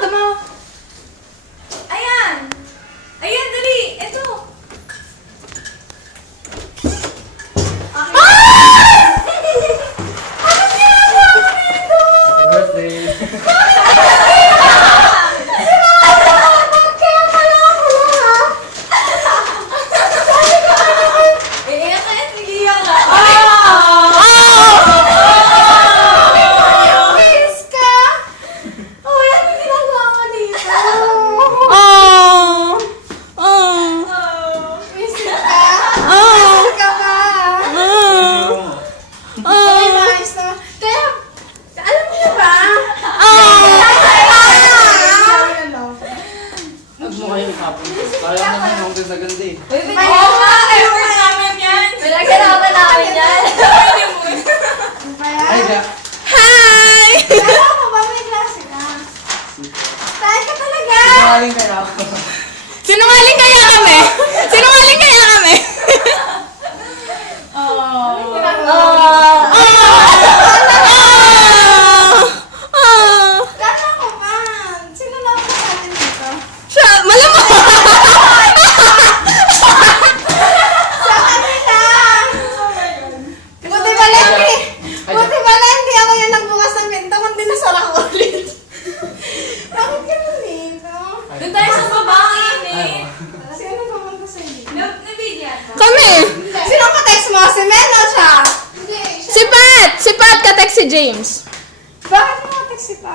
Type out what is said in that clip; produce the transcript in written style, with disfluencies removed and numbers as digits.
mata mo. Ayan! Ayan, dali! Ito! Birthday. Iingat ka at nagiiyak ka. Please ka! Oh, yan yung ginagawa mo dito. Oh! Oh! Oh. Miss ka? Ah. Miss ka ba? Okay, nice na. Kaya, alam niyo ba? Huwag mo kayo ikapon. Kaya naman akong ganda-ganda eh. Uy, pinag-iwan namin yan. Pinag-iwan namin yan. Ay, ga. Hi! Kala ko ba may klase ka? Tayo ka talaga! Sinungaling kaya ako. Sinungaling kaya kami? Sinungaling kaya kami? Kala ko man! Sino na ako natin dito? Siya! Malamang! Sa kanila! Buti pala hindi! Buti pala hindi ako yung nagbukas ng pinto kundi nasara ko ulit. Bakit ganun dito? Doon tayo sa baba, ang init. Sino pumunta sa inyo? Nabigyan ka. Kami! Sino ka text mo? Si Mel o siya? Hindi, siya. Si Pat! Si Pat ka-text si James. Bakit mo text si Pa?